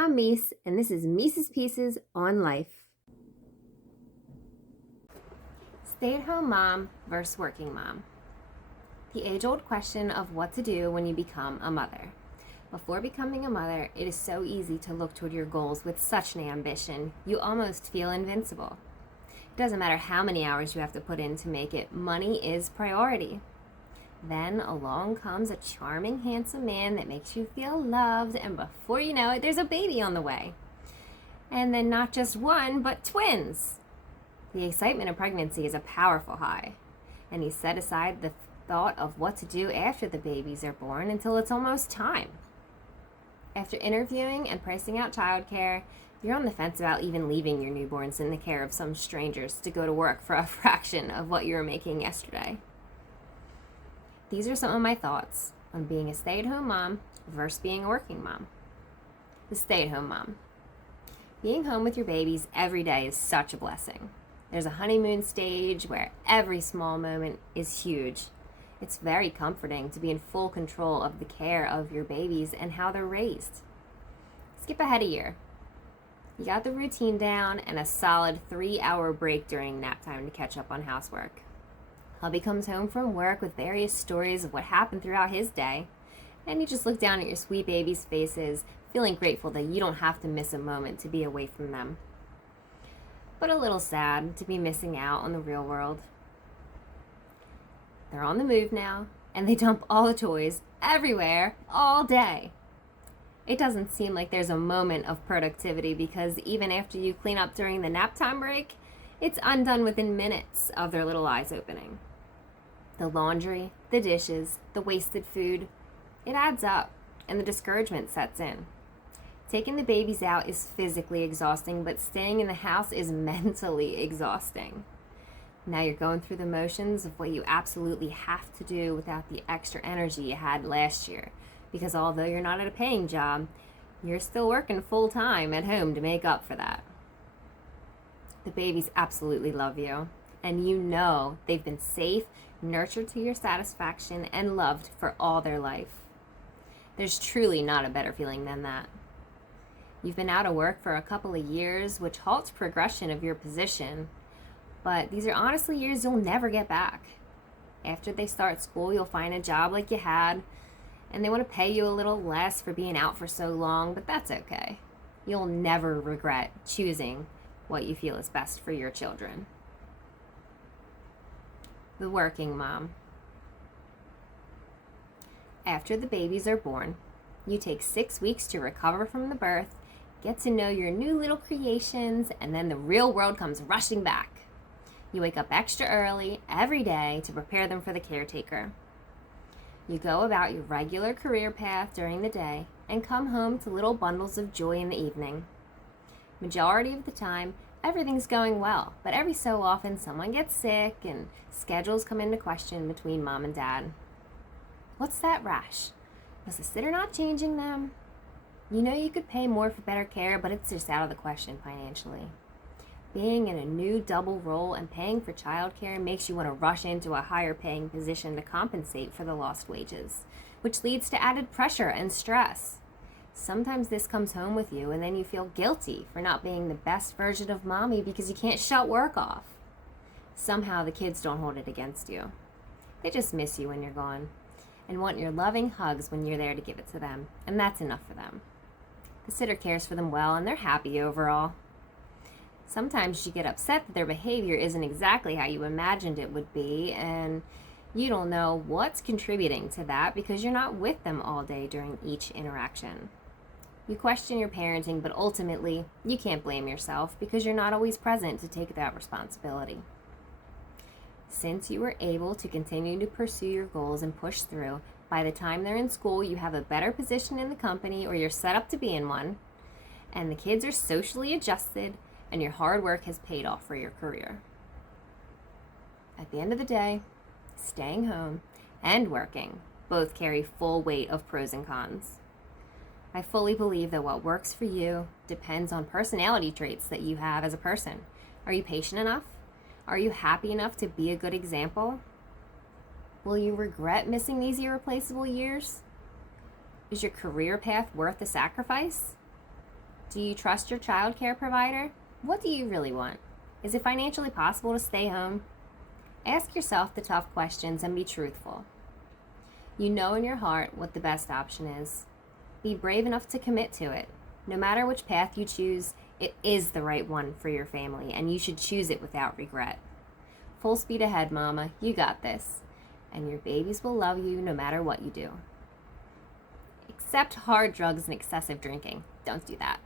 I'm Meese, and this is Meese's Pieces on Life. Stay-at-home mom versus working mom. The age-old question of what to do when you become a mother. Before becoming a mother, it is so easy to look toward your goals with such an ambition, you almost feel invincible. It doesn't matter how many hours you have to put in to make it, money is priority. Then along comes a charming, handsome man that makes you feel loved, and before you know it, there's a baby on the way. And then not just one, but twins. The excitement of pregnancy is a powerful high, and you set aside the thought of what to do after the babies are born until it's almost time. After interviewing and pricing out childcare, you're on the fence about even leaving your newborns in the care of some strangers to go to work for a fraction of what you were making yesterday. These are some of my thoughts on being a stay-at-home mom versus being a working mom. The stay-at-home mom. Being home with your babies every day is such a blessing. There's a honeymoon stage where every small moment is huge. It's very comforting to be in full control of the care of your babies and how they're raised. Skip ahead a year. You got the routine down and a solid 3-hour break during nap time to catch up on housework. Hubby comes home from work with various stories of what happened throughout his day, and you just look down at your sweet babies' faces, feeling grateful that you don't have to miss a moment to be away from them. But a little sad to be missing out on the real world. They're on the move now, and they dump all the toys everywhere all day. It doesn't seem like there's a moment of productivity because even after you clean up during the nap time break, it's undone within minutes of their little eyes opening. The laundry, the dishes, the wasted food, it adds up, and the discouragement sets in. Taking the babies out is physically exhausting, but staying in the house is mentally exhausting. Now you're going through the motions of what you absolutely have to do without the extra energy you had last year, because although you're not at a paying job, you're still working full-time at home to make up for that. The babies absolutely love you, and you know they've been safe, nurtured to your satisfaction, and loved for all their life. There's truly not a better feeling than that. You've been out of work for a couple of years, which halts progression of your position, but these are honestly years you'll never get back. After they start school, you'll find a job like you had, and they want to pay you a little less for being out for so long, but that's okay. You'll never regret choosing what you feel is best for your children. The working mom. After the babies are born, you take 6 weeks to recover from the birth, get to know your new little creations, and then the real world comes rushing back. You wake up extra early every day to prepare them for the caretaker. You go about your regular career path during the day and come home to little bundles of joy in the evening. Majority of the time, everything's going well, but every so often someone gets sick and schedules come into question between mom and dad. What's that rash? Was the sitter not changing them? You know you could pay more for better care, but it's just out of the question financially. Being in a new double role and paying for childcare makes you want to rush into a higher paying position to compensate for the lost wages, which leads to added pressure and stress. Sometimes this comes home with you and then you feel guilty for not being the best version of mommy because you can't shut work off. Somehow the kids don't hold it against you. They just miss you when you're gone and want your loving hugs when you're there to give it to them, and that's enough for them. The sitter cares for them well and they're happy overall. Sometimes you get upset that their behavior isn't exactly how you imagined it would be, and you don't know what's contributing to that because you're not with them all day during each interaction. You question your parenting, but ultimately, you can't blame yourself because you're not always present to take that responsibility. Since you were able to continue to pursue your goals and push through, by the time they're in school, you have a better position in the company or you're set up to be in one, and the kids are socially adjusted, and your hard work has paid off for your career. At the end of the day, staying home and working both carry full weight of pros and cons. I fully believe that what works for you depends on personality traits that you have as a person. Are you patient enough? Are you happy enough to be a good example? Will you regret missing these irreplaceable years? Is your career path worth the sacrifice? Do you trust your childcare provider? What do you really want? Is it financially possible to stay home? Ask yourself the tough questions and be truthful. You know in your heart what the best option is. Be brave enough to commit to it. No matter which path you choose, it is the right one for your family, and you should choose it without regret. Full speed ahead, Mama. You got this. And your babies will love you no matter what you do. Except hard drugs and excessive drinking. Don't do that.